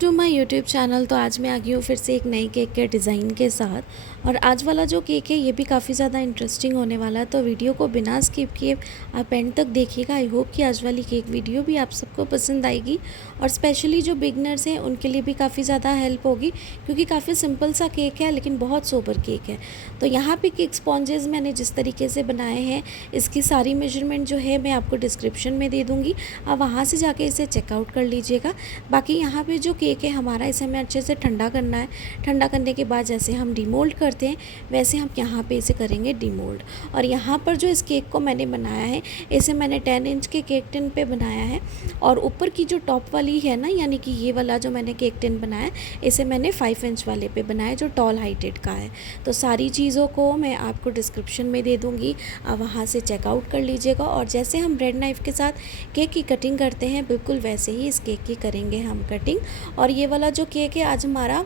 To my YouTube channel. तो आज मैं आ गई हूँ फिर से एक नई केक के डिज़ाइन के साथ। और आज वाला जो केक है ये भी काफ़ी ज़्यादा इंटरेस्टिंग होने वाला है, तो वीडियो को बिना स्किप किए आप एंड तक देखिएगा। आई होप कि आज वाली केक वीडियो भी आप सबको पसंद आएगी और स्पेशली जो बिगनर्स हैं उनके लिए भी काफ़ी ज़्यादा हेल्प होगी, क्योंकि काफ़ी सिंपल सा केक है लेकिन बहुत सोबर केक है। तो यहाँ पे केक स्पॉन्जेस मैंने जिस तरीके से बनाए हैं, इसकी सारी मेजरमेंट जो है मैं आपको डिस्क्रिप्शन में दे दूँगी, आप वहाँ से जाके इसे चेकआउट कर लीजिएगा। बाकी यहाँ पे जो केक है हमारा, इसे हमें अच्छे से ठंडा करना है। ठंडा करने के बाद जैसे हम डीमोल्ड करते हैं वैसे हम यहाँ पे इसे करेंगे डीमोल्ड। और यहाँ पर जो इस केक को मैंने बनाया है, इसे मैंने 10 इंच के केक टिन पे बनाया है। और ऊपर की जो टॉप वाली है ना, यानी कि ये वाला जो मैंने केक टिन बनाया है, इसे मैंने 5 इंच वाले पे बनाया है जो टॉल हाइटेड का है। तो सारी चीज़ों को मैं आपको डिस्क्रिप्शन में दे दूँगी, आप वहाँ से चेकआउट कर लीजिएगा। और जैसे हम ब्रेड नाइफ़ के साथ केक की कटिंग करते हैं, बिल्कुल वैसे ही इस केक की करेंगे हम कटिंग। और ये वाला जो केक है आज हमारा,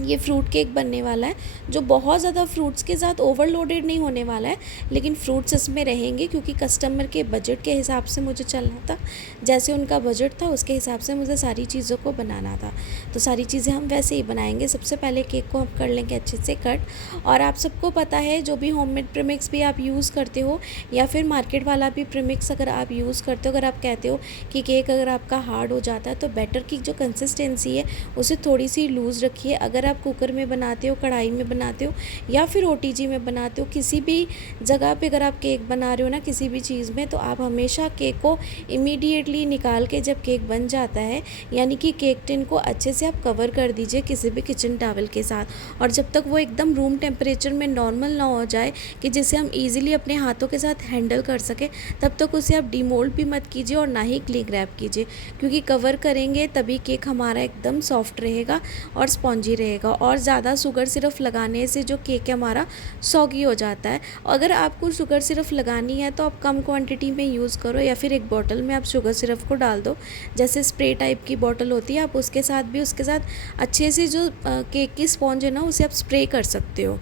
ये फ्रूट केक बनने वाला है, जो बहुत ज़्यादा फ्रूट्स के साथ ओवरलोडेड नहीं होने वाला है, लेकिन फ्रूट्स इसमें रहेंगे क्योंकि कस्टमर के बजट के हिसाब से मुझे चलना था। जैसे उनका बजट था उसके हिसाब से मुझे सारी चीज़ों को बनाना था, तो सारी चीज़ें हम वैसे ही बनाएंगे। सबसे पहले केक को हम कर लेंगे अच्छे से कट। और आप सबको पता है, जो भी होममेड प्रीमिक्स भी आप यूज़ करते हो या फिर मार्केट वाला भी प्रीमिक्स अगर आप यूज़ करते हो, अगर आप कहते हो कि केक अगर आपका हार्ड हो जाता है तो बैटर की जो कंसिस्टेंसी है उसे थोड़ी सी लूज़ रखिए। अगर आप कुकर में बनाते हो, कढ़ाई में बनाते हो या फिर ओटीजी में बनाते हो, किसी भी जगह पे अगर आप केक बना रहे हो ना किसी भी चीज़ में, तो आप हमेशा केक को इमीडिएटली निकाल के जब केक बन जाता है, यानी कि केक टिन को अच्छे से आप कवर कर दीजिए किसी भी किचन टॉवल के साथ। और जब तक वो एकदम रूम टेम्परेचर में नॉर्मल ना हो जाए कि जिसे हम ईजिली अपने हाथों के साथ हैंडल कर सकें, तब तक उसे आप डीमोल्ड भी मत कीजिए और ना ही क्लिंग रैप कीजिए, क्योंकि कवर करेंगे तभी केक हमारा एकदम सॉफ्ट रहेगा और स्पॉन्जी रहेगा। और ज़्यादा शुगर सिरप लगाने से जो केक है हमारा सॉगी हो जाता है। अगर आपको शुगर सिरप लगानी है तो आप कम क्वांटिटी में यूज़ करो, या फिर एक बॉटल में आप शुगर सिरप को डाल दो, जैसे स्प्रे टाइप की बॉटल होती है, आप उसके साथ अच्छे से जो केक की स्पॉन्ज है ना उसे आप स्प्रे कर सकते हो।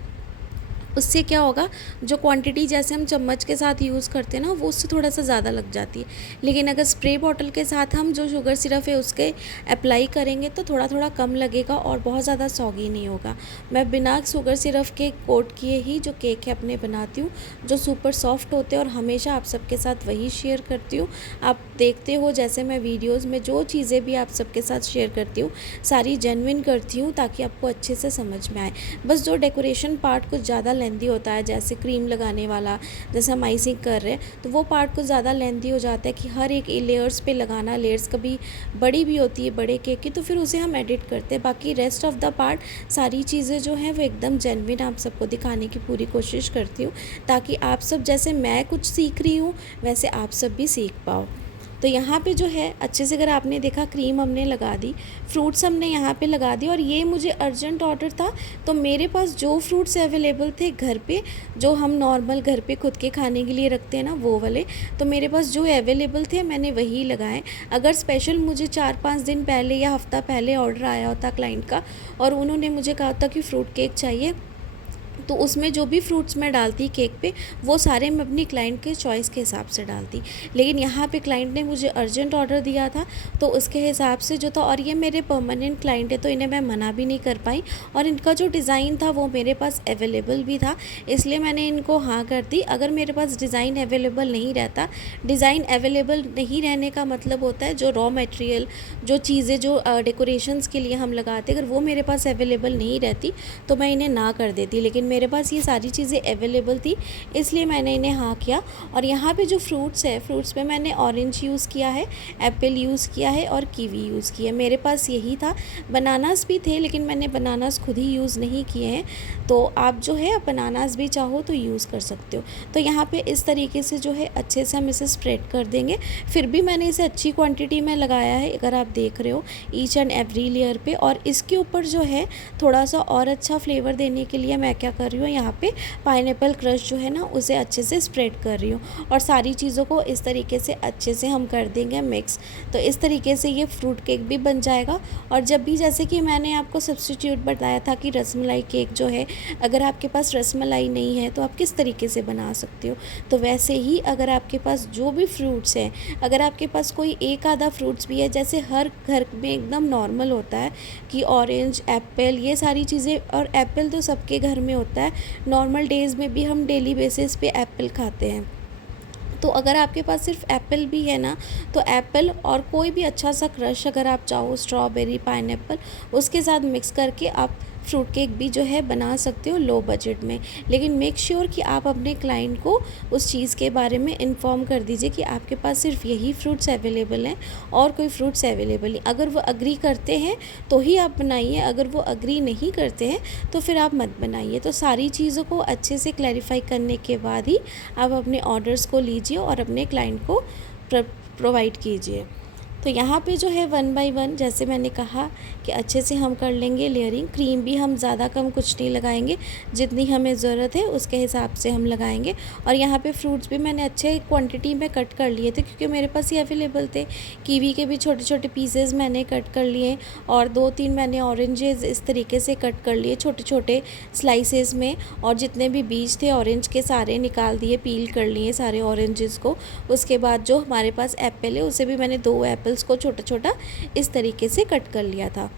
उससे क्या होगा, जो क्वांटिटी जैसे हम चम्मच के साथ यूज़ करते हैं ना, वो उससे थोड़ा सा ज़्यादा लग जाती है। लेकिन अगर स्प्रे बॉटल के साथ हम जो शुगर सिरप है उसके अप्लाई करेंगे तो थोड़ा थोड़ा कम लगेगा और बहुत ज़्यादा सॉगी नहीं होगा। मैं बिना शुगर सिरप के कोट किए ही जो केक है अपने बनाती हूँ, जो सुपर सॉफ्ट होते हैं, और हमेशा आप सबके साथ वही शेयर करती हूँ। आप देखते हो जैसे मैं वीडियोज़ में जो चीज़ें भी आप सबके साथ शेयर करती हूँ सारी जेन्युइन करती हूँ, ताकि आपको अच्छे से समझ में आए। बस जो डेकोरेशन पार्ट कुछ ज़्यादा लेंथी होता है, जैसे क्रीम लगाने वाला, जैसे हम आइसिंग कर रहे हैं, तो वो पार्ट कुछ ज़्यादा लेंथी हो जाता है कि हर एक लेयर्स पे लगाना। लेयर्स कभी बड़ी भी होती है बड़े केक की, तो फिर उसे हम एडिट करते हैं। बाकी रेस्ट ऑफ द पार्ट सारी चीज़ें जो हैं वो एकदम जेन्युइन आप सबको दिखाने की पूरी कोशिश करती हूँ, ताकि आप सब जैसे मैं कुछ सीख रही हूँ वैसे आप सब भी सीख पाओ। तो यहाँ पे जो है अच्छे से, अगर आपने देखा, क्रीम हमने लगा दी, फ्रूट्स हमने यहाँ पे लगा दी। और ये मुझे अर्जेंट ऑर्डर था, तो मेरे पास जो फ्रूट्स अवेलेबल थे घर पे, जो हम नॉर्मल घर पे खुद के खाने के लिए रखते हैं ना वो वाले, तो मेरे पास जो अवेलेबल थे मैंने वही लगाए। अगर स्पेशल मुझे 4-5 दिन पहले या हफ़्ता पहले ऑर्डर आया होता क्लाइंट का और उन्होंने मुझे कहा था कि फ्रूट केक चाहिए, तो उसमें जो भी फ्रूट्स मैं डालती केक पे वो सारे मैं अपनी क्लाइंट के चॉइस के हिसाब से डालती। लेकिन यहाँ पे क्लाइंट ने मुझे अर्जेंट ऑर्डर दिया था, तो उसके हिसाब से जो था, और ये मेरे परमानेंट क्लाइंट है तो इन्हें मैं मना भी नहीं कर पाई, और इनका जो डिज़ाइन था वो मेरे पास अवेलेबल भी था, इसलिए मैंने इनको हाँ कर दी। अगर मेरे पास डिज़ाइन अवेलेबल नहीं रहता, डिज़ाइन अवेलेबल नहीं रहने का मतलब होता है जो रॉ मटेरियल, जो चीज़ें जो डेकोरेशंस के लिए हम लगाते, अगर वो मेरे पास अवेलेबल नहीं रहती तो मैं इन्हें ना कर देती। लेकिन मेरे पास ये सारी चीज़ें अवेलेबल थी, इसलिए मैंने इन्हें हाँ किया। और यहाँ पे जो फ्रूट्स है, फ्रूट्स पे मैंने ऑरेंज यूज़ किया है, एप्पल यूज़ किया है और कीवी यूज़ किया है। मेरे पास यही था। बनानास भी थे लेकिन मैंने बनानास खुद ही यूज़ नहीं किए हैं, तो आप जो है बनानास भी चाहो तो यूज़ कर सकते हो। तो यहाँ पे इस तरीके से जो है अच्छे से हम इसे स्प्रेड कर देंगे। फिर भी मैंने इसे अच्छी क्वांटिटी में लगाया है, अगर आप देख रहे हो, ईच एंड एवरी लेयर पे। और इसके ऊपर जो है थोड़ा सा और अच्छा फ्लेवर देने के लिए मैं क्या कर रही हूँ, यहाँ पे पाइनएप्पल क्रश जो है ना उसे अच्छे से स्प्रेड कर रही हूँ और सारी चीज़ों को इस तरीके से अच्छे से हम कर देंगे मिक्स। तो इस तरीके से ये फ्रूट केक भी बन जाएगा। और जब भी, जैसे कि मैंने आपको सब्स्टिट्यूट बताया था कि रसमलाई केक जो है, अगर आपके पास रसमलाई नहीं है तो आप किस तरीके से बना सकते हो, तो वैसे ही अगर आपके पास जो भी फ्रूट्स हैं, अगर आपके पास कोई एक आधा फ्रूट्स भी है, जैसे हर घर में एकदम नॉर्मल होता है कि ऑरेंज, एप्पल, ये सारी चीज़ें, और एप्पल तो सबके घर में होता है, नॉर्मल डेज़ में भी हम डेली बेसिस पे एप्पल खाते हैं। तो अगर आपके पास सिर्फ एप्पल भी है ना, तो एप्पल और कोई भी अच्छा सा क्रश अगर आप चाहो, स्ट्रॉबेरी, पाइनएप्पल, उसके साथ मिक्स करके आप फ्रूट केक भी जो है बना सकते हो लो बजट में। लेकिन मेक श्योर कि आप अपने क्लाइंट को उस चीज़ के बारे में इन्फॉर्म कर दीजिए कि आपके पास सिर्फ यही फ्रूट्स अवेलेबल हैं और कोई फ्रूट्स अवेलेबल नहीं। अगर वो अग्री करते हैं तो ही आप बनाइए, अगर वो अग्री नहीं करते हैं तो फिर आप मत बनाइए। तो सारी चीज़ों को अच्छे से क्लैरिफाई करने के बाद ही आप अपने ऑर्डर्स को लीजिए और अपने क्लाइंट को प्रोवाइड कीजिए। तो यहाँ पे जो है 1 बाय 1, जैसे मैंने कहा कि अच्छे से हम कर लेंगे लेयरिंग। क्रीम भी हम ज़्यादा कम कुछ नहीं लगाएंगे, जितनी हमें ज़रूरत है उसके हिसाब से हम लगाएंगे। और यहाँ पे फ्रूट्स भी मैंने अच्छे क्वांटिटी में कट कर लिए थे क्योंकि मेरे पास ये अवेलेबल थे। कीवी के भी छोटे छोटे पीसेस मैंने कट कर लिए और 2-3 मैंने ऑरेंजेस इस तरीके से कट कर लिए छोटे छोटे स्लाइसेस में, और जितने भी बीज थे ऑरेंज के सारे निकाल दिए, पील कर लिए सारे ऑरेंजेस को। उसके बाद जो हमारे पास एप्पल है उसे भी मैंने 2 एप्पल को छोटा छोटा इस तरीके से कट कर लिया था।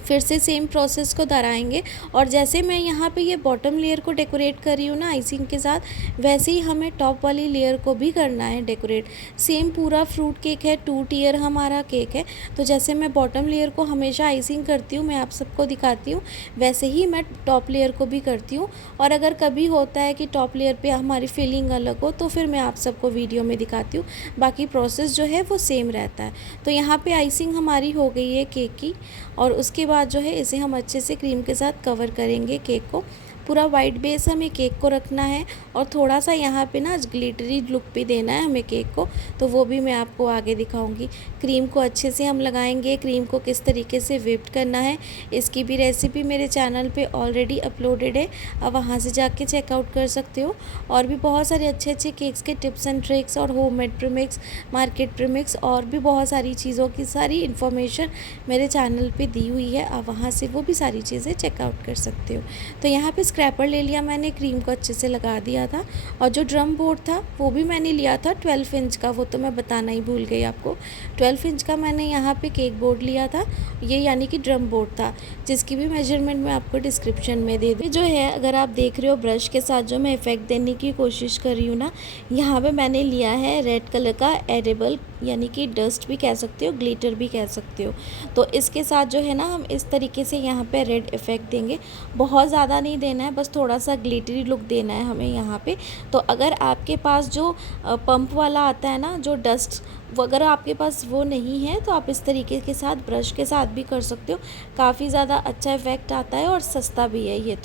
फिर से सेम प्रोसेस को दोहराएंगे और जैसे मैं यहाँ पे ये बॉटम लेयर को डेकोरेट कर रही हूँ ना आइसिंग के साथ, वैसे ही हमें टॉप वाली लेयर को भी करना है डेकोरेट। सेम पूरा फ्रूट केक है, 2 टियर हमारा केक है, तो जैसे मैं बॉटम लेयर को हमेशा आइसिंग करती हूँ, मैं आप सबको दिखाती हूँ, वैसे ही मैं टॉप लेयर को भी करती हूँ। और अगर कभी होता है कि टॉप लेयर पे हमारी फिलिंग अलग हो तो फिर मैं आप सबको वीडियो में दिखाती हूँ, बाकी प्रोसेस जो है वो सेम रहता है। तो यहाँ पे आइसिंग हमारी हो गई है केक की, और उसके बाद जो है इसे हम अच्छे से क्रीम के साथ कवर करेंगे केक को। पूरा वाइट बेस हमें केक को रखना है और थोड़ा सा यहाँ पे ना ग्लिटरी लुक भी देना है हमें केक को, तो वो भी मैं आपको आगे दिखाऊंगी। क्रीम को अच्छे से हम लगाएंगे, क्रीम को किस तरीके से व्हिप्ड करना है इसकी भी रेसिपी मेरे चैनल पे ऑलरेडी अपलोडेड है, आप वहाँ से जाके चेकआउट कर सकते हो। और भी बहुत सारे अच्छे अच्छे केक्स के टिप्स एंड ट्रिक्स और होममेड प्रीमिक्स, मार्केट प्रीमिक्स और भी बहुत सारी चीज़ों की सारी इन्फॉर्मेशन मेरे चैनल पे दी हुई है, आप वहाँ से वो भी सारी चीज़ें चेकआउट कर सकते हो। तो यहाँ पे स्क्रैपर ले लिया मैंने, क्रीम को अच्छे से लगा दिया था, और जो ड्रम बोर्ड था वो भी मैंने लिया था 12 इंच का, वो तो मैं बताना ही भूल गई आपको। 12 इंच का मैंने यहाँ पे केक बोर्ड लिया था, ये यानी कि ड्रम बोर्ड था, जिसकी भी मेजरमेंट मैं आपको डिस्क्रिप्शन में दे दूँ। जो है अगर आप देख रहे हो ब्रश के साथ जो मैं इफ़ेक्ट देने की कोशिश कर रही हूँ ना, यहाँ पे मैंने लिया है रेड कलर का एडिबल, यानी कि डस्ट भी कह सकते हो, ग्लिटर भी कह सकते हो। तो इसके साथ जो है ना हम इस तरीके से यहाँ पे रेड इफ़ेक्ट देंगे, बहुत ज़्यादा नहीं देना है, बस थोड़ा सा ग्लिटरी लुक देना है हमें यहाँ पे। तो अगर आपके पास जो पंप वाला आता है ना, जो डस्ट, वो अगर आपके पास वो नहीं है तो आप इस तरीके के साथ ब्रश के साथ भी कर सकते हो, काफ़ी ज़्यादा अच्छा इफ़ेक्ट आता है और सस्ता भी है ये।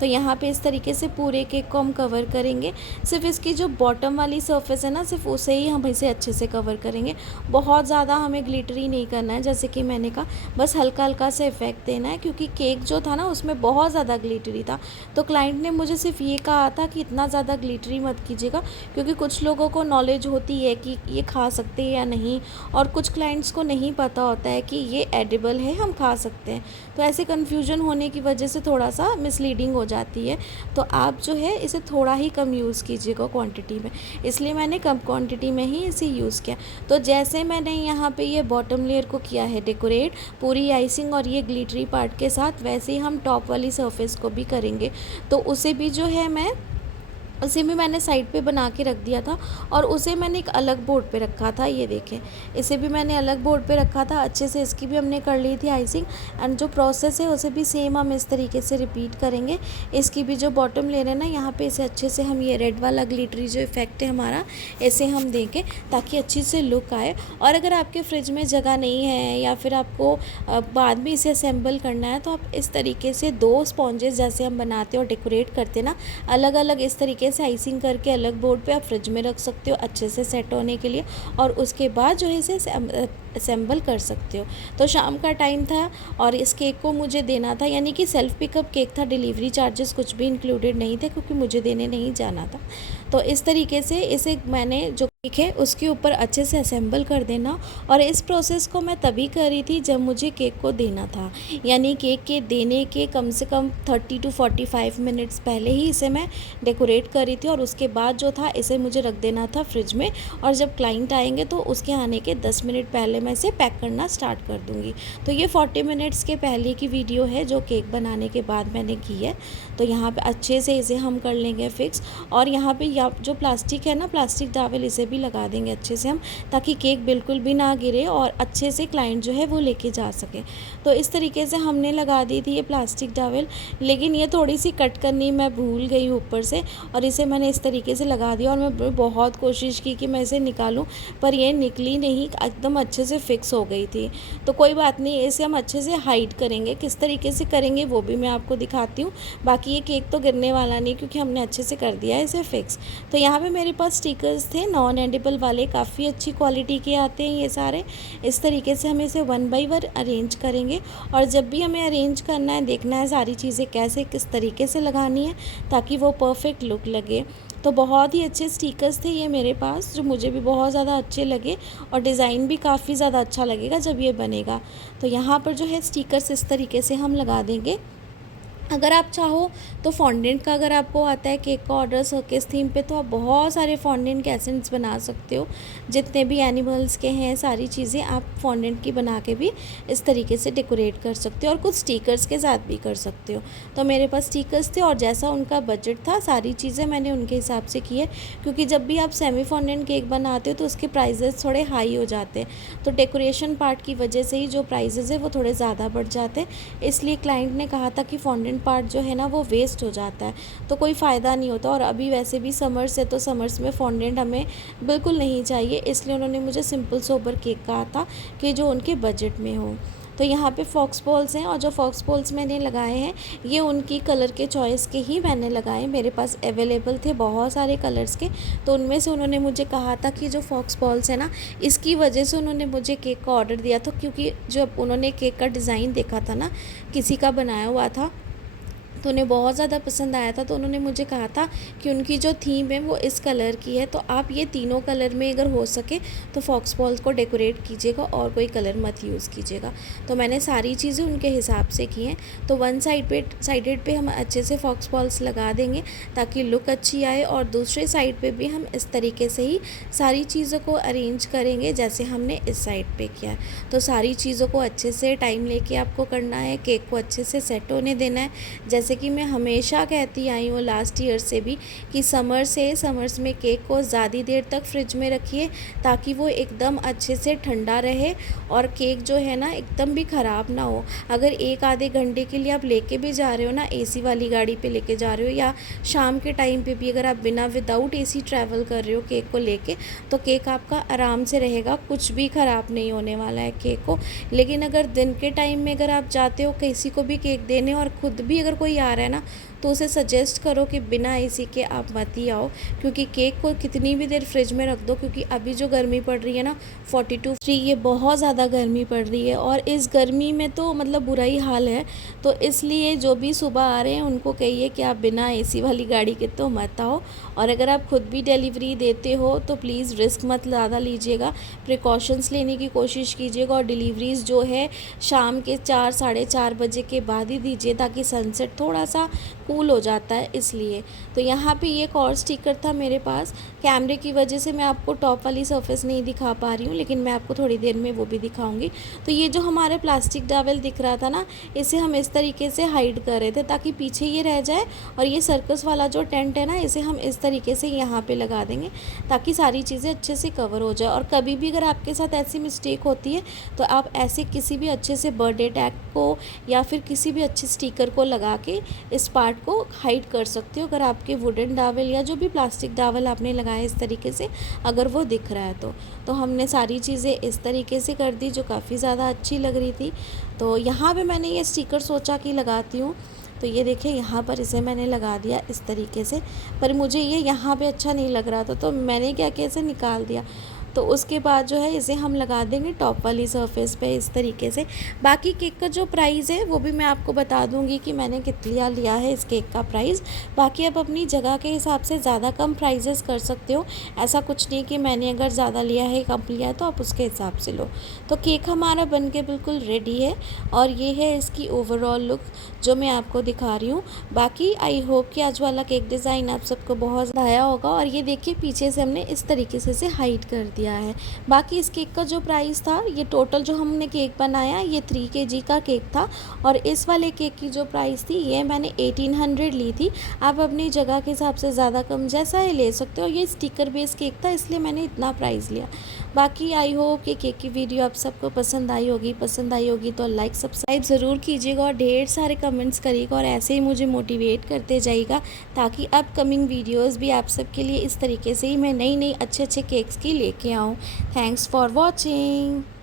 तो यहाँ पे इस तरीके से पूरे केक को हम कवर करेंगे, सिर्फ इसकी जो बॉटम वाली सरफेस है ना, सिर्फ उसे ही हम इसे अच्छे से कवर करेंगे, बहुत ज़्यादा हमें ग्लिटरी नहीं करना है, जैसे कि मैंने कहा बस हल्का हल्का से इफ़ेक्ट देना है, क्योंकि केक जो था ना उसमें बहुत ज़्यादा ग्लिटरी था। तो क्लाइंट ने मुझे सिर्फ ये कहा था कि इतना ज़्यादा ग्लिटरी मत कीजिएगा, क्योंकि कुछ लोगों को नॉलेज होती है कि ये खा सकते हैं या नहीं, और कुछ क्लाइंट्स को नहीं पता होता है कि ये एडिबल है, हम खा सकते हैं। तो ऐसे कन्फ्यूजन होने की वजह से थोड़ा सा मिसलीडिंग हो जाती है, तो आप जो है इसे थोड़ा ही कम यूज़ कीजिएगा क्वांटिटी में, इसलिए मैंने कम क्वांटिटी में ही इसे यूज़ किया। तो जैसे मैंने यहाँ पे ये बॉटम लेयर को किया है डेकोरेट पूरी आइसिंग और ये ग्लिटरी पार्ट के साथ, वैसे ही हम टॉप वाली सरफेस को भी करेंगे। तो उसे भी जो है उसे भी मैंने साइड पे बना के रख दिया था, और उसे मैंने एक अलग बोर्ड पे रखा था, ये देखें, इसे भी मैंने अलग बोर्ड पे रखा था। अच्छे से इसकी भी हमने कर ली थी आइसिंग, एंड जो प्रोसेस है उसे भी सेम हम इस तरीके से रिपीट करेंगे। इसकी भी जो बॉटम लेयर है ना, यहाँ पे इसे अच्छे से हम ये रेड वाला ग्लिटरी जो इफेक्ट है हमारा, इसे हम देंगे ताकि अच्छी से लुक आए। और अगर आपके फ्रिज में जगह नहीं है या फिर आपको बाद में इसे असेंबल करना है, तो आप इस तरीके से 2 स्पॉन्जेस जैसे हम बनाते और डेकोरेट करते ना, अलग अलग इस तरीके से आइसिंग करके अलग बोर्ड पे आप फ्रिज में रख सकते हो अच्छे से सेट होने के लिए, और उसके बाद जो है इसे असेंबल कर सकते हो। तो शाम का टाइम था और इस केक को मुझे देना था, यानी कि सेल्फ़ पिकअप केक था, डिलीवरी चार्जेस कुछ भी इंक्लूडेड नहीं थे क्योंकि मुझे देने नहीं जाना था। तो इस तरीके से इसे मैंने जो केक है उसके ऊपर अच्छे से असेंबल कर देना, और इस प्रोसेस को मैं तभी कर रही थी जब मुझे केक को देना था, यानी केक के देने के कम से कम 30 टू 45 मिनट्स पहले ही इसे मैं डेकोरेट कर रही थी, और उसके बाद जो था इसे मुझे रख देना था फ्रिज में, और जब क्लाइंट आएंगे तो उसके आने के 10 मिनट पहले मैं इसे पैक करना स्टार्ट कर दूँगी। तो ये 40 मिनट्स के पहले की वीडियो है जो केक बनाने के बाद मैंने की है। तो यहाँ पे अच्छे से इसे हम कर लेंगे फिक्स, और यहाँ पे जो प्लास्टिक है ना, प्लास्टिक टॉवल, इसे भी लगा देंगे अच्छे से हम, ताकि केक बिल्कुल भी ना गिरे और अच्छे से क्लाइंट जो है वो लेके जा सके। तो इस तरीके से हमने लगा दी थी ये प्लास्टिक टॉवल, लेकिन ये थोड़ी सी कट करनी मैं भूल गई ऊपर से, और इसे मैंने इस तरीके से लगा दिया, और मैं बहुत कोशिश की कि मैं इसे निकालूं, पर ये निकली नहीं, एकदम अच्छे से फिक्स हो गई थी। तो कोई बात नहीं, इसे हम अच्छे से हाइड करेंगे, किस तरीके से करेंगे वो भी मैं आपको दिखाती हूँ। बाकी ये केक तो गिरने वाला नहीं क्योंकि हमने अच्छे से कर दिया है इसे फिक्स। तो यहाँ पे मेरे पास स्टिकर्स थे नॉन एडिबल वाले, काफ़ी अच्छी क्वालिटी के आते हैं ये सारे। इस तरीके से हम इसे 1 बाय 1 अरेंज करेंगे, और जब भी हमें अरेंज करना है देखना है सारी चीज़ें कैसे किस तरीके से लगानी है ताकि वो परफेक्ट लुक लगे। तो बहुत ही अच्छे स्टिकर्स थे ये मेरे पास, जो मुझे भी बहुत ज़्यादा अच्छे लगे, और डिज़ाइन भी काफ़ी ज़्यादा अच्छा लगेगा जब ये बनेगा। तो यहाँ पर जो है स्टिकर्स इस तरीके से हम लगा देंगे। अगर आप चाहो तो फॉन्डेंट का, अगर आपको आता है केक का ऑर्डर सर्कस थीम पे, तो आप बहुत सारे फॉन्डेंट के एसेंस बना सकते हो, जितने भी एनिमल्स के हैं सारी चीज़ें आप फॉन्डेंट की बना के भी इस तरीके से डेकोरेट कर सकते हो, और कुछ स्टिकर्स के साथ भी कर सकते हो। तो मेरे पास स्टिकर्स थे, और जैसा उनका बजट था सारी चीज़ें मैंने उनके हिसाब से की है, क्योंकि जब भी आप सेमी फॉन्डेंट केक बनाते हो तो उसके प्राइजेस थोड़े हाई हो जाते हैं, तो डेकोरेशन पार्ट की वजह से ही जो प्राइजेज़ है वो थोड़े ज़्यादा बढ़ जाते हैं। इसलिए क्लाइंट ने कहा था कि फॉन्डेंट पार्ट जो है ना वो वेस्ट हो जाता है, तो कोई फ़ायदा नहीं होता, और अभी वैसे भी समर्स है तो समर्स में फॉन्डेंट हमें बिल्कुल नहीं चाहिए, इसलिए उन्होंने मुझे सिंपल सोबर केक कहा था कि जो उनके बजट में हो। तो यहाँ पे फॉक्स बॉल्स हैं, और जो फॉक्स बॉल्स मैंने लगाए हैं ये उनकी कलर के चॉइस के ही मैंने लगाए, मेरे पास अवेलेबल थे बहुत सारे कलर्स के, तो उनमें से उन्होंने मुझे कहा था कि जो फॉक्स बॉल्स है ना, इसकी वजह से उन्होंने मुझे केक का ऑर्डर दिया था, क्योंकि जब उन्होंने केक का डिज़ाइन देखा था ना, किसी का बनाया हुआ था, तो उन्हें बहुत ज़्यादा पसंद आया था। तो उन्होंने मुझे कहा था कि उनकी जो थीम है वो इस कलर की है, तो आप ये तीनों कलर में अगर हो सके तो फॉक्स बॉल्स को डेकोरेट कीजिएगा और कोई कलर मत यूज़ कीजिएगा। तो मैंने सारी चीज़ें उनके हिसाब से की हैं। तो वन साइडेड पे हम अच्छे से फॉक्स बॉल्स लगा देंगे ताकि लुक अच्छी आए, और दूसरे साइड पे भी हम इस तरीके से ही सारी चीज़ों को अरेंज करेंगे जैसे हमने इस साइड पे किया है। तो सारी चीज़ों को अच्छे से टाइम लेके आपको करना है, केक को अच्छे से सेट होने देना है। जैसे कि मैं हमेशा कहती आई हूँ लास्ट ईयर से भी कि समर्स में केक को ज़्यादा देर तक फ्रिज में रखिए ताकि वो एकदम अच्छे से ठंडा रहे, और केक जो है ना एकदम भी ख़राब ना हो। अगर एक आधे घंटे के लिए आप लेके भी जा रहे हो ना, एसी वाली गाड़ी पे लेके जा रहे हो, या शाम के टाइम पे भी अगर आप विदाउट एसी ट्रैवल कर रहे हो केक को लेके, तो केक आपका आराम से रहेगा, कुछ भी ख़राब नहीं होने वाला है केक को। लेकिन अगर दिन के टाइम में अगर आप जाते हो किसी को भी केक देने, और ख़ुद भी अगर कोई आ रहा है ना, तो उसे सजेस्ट करो कि बिना एसी के आप मत ही आओ, क्योंकि केक को कितनी भी देर फ्रिज में रख दो, क्योंकि अभी जो गर्मी पड़ रही है ना 42 ये बहुत ज़्यादा गर्मी पड़ रही है, और इस गर्मी में तो मतलब बुरा ही हाल है। तो इसलिए जो भी सुबह आ रहे हैं उनको कहिए कि आप बिना एसी वाली गाड़ी के तो मत आओ, और अगर आप खुद भी डिलीवरी देते हो तो प्लीज़ रिस्क मत ज़्यादा लीजिएगा, प्रिकॉशंस लेने की कोशिश कीजिएगा, और डिलीवरीज़ जो है शाम के 4 साढ़े 4 बजे के बाद ही दीजिए, ताकि सनसेट थोड़ा सा कूल हो जाता है इसलिए। तो यहाँ पे ये एक और स्टिकर था मेरे पास, कैमरे की वजह से मैं आपको टॉप वाली सरफेस नहीं दिखा पा रही हूँ, लेकिन मैं आपको थोड़ी देर में वो भी दिखाऊंगी। तो ये जो हमारा प्लास्टिक टॉवल दिख रहा था ना, इसे हम इस तरीके से हाइड कर रहे थे ताकि पीछे ये रह जाए, और ये सर्कस वाला जो टेंट है ना, इसे हम इस तरीके से यहाँ पे लगा देंगे ताकि सारी चीज़ें अच्छे से कवर हो जाए। और कभी भी अगर आपके साथ ऐसी मिस्टेक होती है तो आप ऐसे किसी भी अच्छे से बर्थडे टैग को या फिर किसी भी अच्छे स्टिकर को लगा के इस पार्ट को हाइड कर सकते हो, अगर आपके वुडन टॉवल या जो भी प्लास्टिक टॉवल आपने लगाया इस तरीके से अगर वो दिख रहा है तो हमने सारी चीज़ें इस तरीके से कर दी जो काफ़ी ज़्यादा अच्छी लग रही थी। तो यहाँ पे मैंने ये स्टिकर सोचा कि लगाती हूँ, तो ये देखिए यहाँ पर इसे मैंने लगा दिया इस तरीके से, पर मुझे ये यहाँ पे अच्छा नहीं लग रहा था, तो मैंने क्या किया, इसे निकाल दिया। तो उसके बाद जो है इसे हम लगा देंगे टॉप वाली सरफेस पे इस तरीके से। बाकी केक का जो प्राइस है वो भी मैं आपको बता दूंगी कि मैंने कितना लिया है इस केक का प्राइस। बाकी आप अपनी जगह के हिसाब से ज़्यादा कम प्राइजेस कर सकते हो, ऐसा कुछ नहीं कि मैंने अगर ज़्यादा लिया है कम लिया है तो आप उसके हिसाब से लो। तो केक हमारा बन के बिल्कुल रेडी है और ये है इसकी ओवरऑल लुक जो मैं आपको दिखा रही हूँ। बाकी आई होप कि आज वाला केक डिज़ाइन आप सबको बहुत आया होगा। और ये देखिए पीछे से हमने इस तरीके से हाइड कर दिया है। बाकी इस केक का जो प्राइस था, ये टोटल जो हमने केक बनाया ये 3 kg का केक था और इस वाले केक की जो प्राइस थी ये मैंने 1800 ली थी। आप अपनी जगह के हिसाब से ज़्यादा कम जैसा है ले सकते हो। ये स्टिकर बेस केक था इसलिए मैंने इतना प्राइस लिया। बाकी आई होप कि केक की वीडियो आप सबको पसंद आई होगी तो लाइक सब्सक्राइब ज़रूर कीजिएगा और ढेर सारे कमेंट्स करिएगा और ऐसे ही मुझे मोटिवेट करते जाइएगा ताकि अपकमिंग वीडियोस भी आप सबके लिए इस तरीके से ही मैं नई अच्छे केक्स की लेके आऊँ। Thanks for watching.